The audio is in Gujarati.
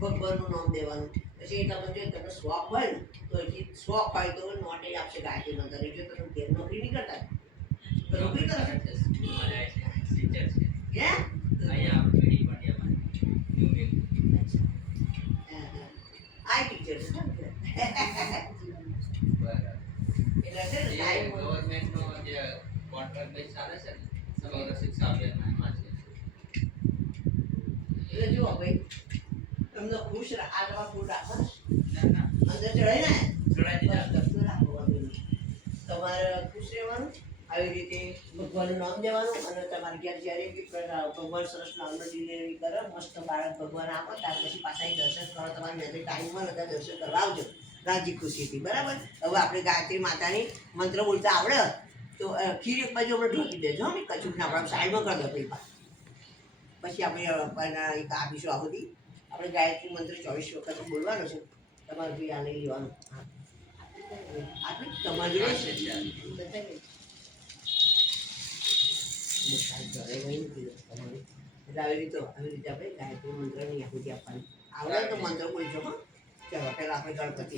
ભગવાનનું નામ દેવાનું. પછી એટલા બધું તમને શોખ હોય ને તો હજી શોખ હોય તો નોટેજ આપશે ગાયત્રી મંત્ર. જો તમે ઘેર નોકરી નહીં કરતા તો નોકરી કરો છો હે અહીંયા પીડી પાટિયામાં આ ટીચર છે ને એટલે છે ને ટાઈમ ગવર્મેન્ટનો જે કોન્ટ્રાક્ટ બેઝ ચાલે છે ને સમગ્ર શિક્ષા અભિયાનમાં એમાં છે. એટલે જુઓ ભાઈ તમને ખુશ આ તમારા ફૂલ રાખો ના ના અંદર ચડાય ને જોડાઈ દીધા. બસ કશું રાખવાનું નહીં. તમારે ખુશ રહેવાનું આવી રીતે ભગવાનનું નામ દેવાનું અને તમારે ઘેર જ્યારે બી ભગવાન સરસ નામનો ડિલિવરી કરે મસ્ત બાળક ભગવાન આપો ત્યાર પછી પાછા દર્શન કરો. તમારે મેં ટાઈમ મળે ત્યાં દર્શન કરવા આવજો રાજી ખુશીથી. બરાબર. હવે આપણે ગાયત્રી માતાની મંત્ર બોલતા આવડે તો ખીર એક બાજુ આપણે ઢોકી દેજો હો ને કચુકને આપણે સાઈડમાં કરી દો પેપર. પછી આપણે એક આપીશું આ બધી આપણે ગાયત્રી મંત્ર 24 વખત બોલવાનો છે. તમારે ભાઈ આ લઈ લેવાનું. આટલું તમારે જોડે છે એટલે આવી રીતે આપણે ગાયત્રી મંત્રની આહુતિ આપવાની. આવડે તો મંત્ર બોલજો. હા ચલો પહેલાં આપણે ગણપતિ